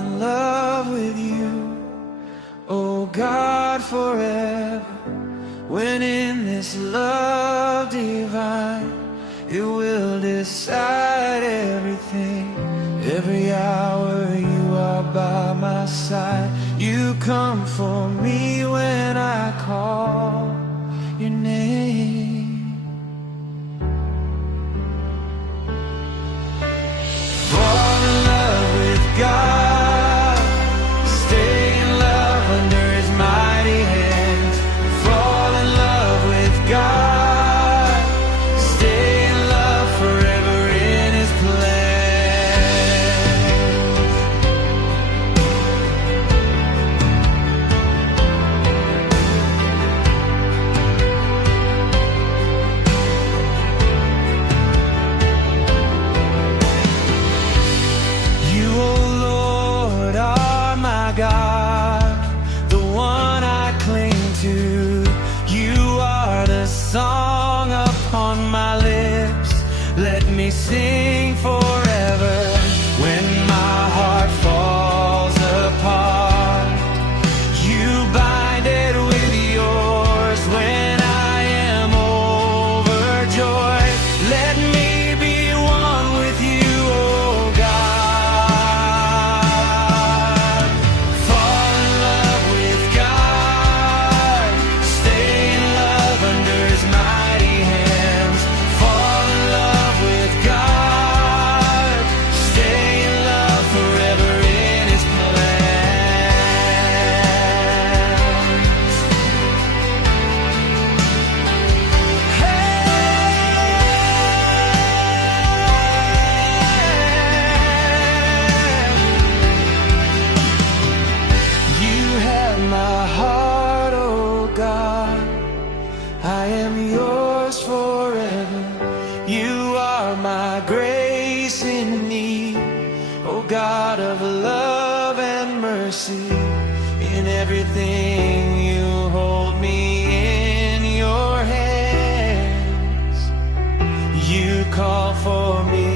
in love with you, oh God, forever. When in this love divine, it will decide everything. Every hour you are by my side. You come for me when I call your name. Fall in love with God, stay in love under His mighty hands. Fall in love with God, stay in love forever in His plan. You, oh Lord, are my God, the one I cling to. You are the song upon my lips. Let me sing forever. When my heart falls apart, you bind it with yours. When I am overjoyed, let me be one with you, oh God. Fall in love with God, stay in love under His mighty hands. Fall in love with God, stay in love forever in His plans. You have my heart, oh God. I am yours forever. You are my grace in need, oh God of love and mercy. In everything you hold me in your hands. You call for me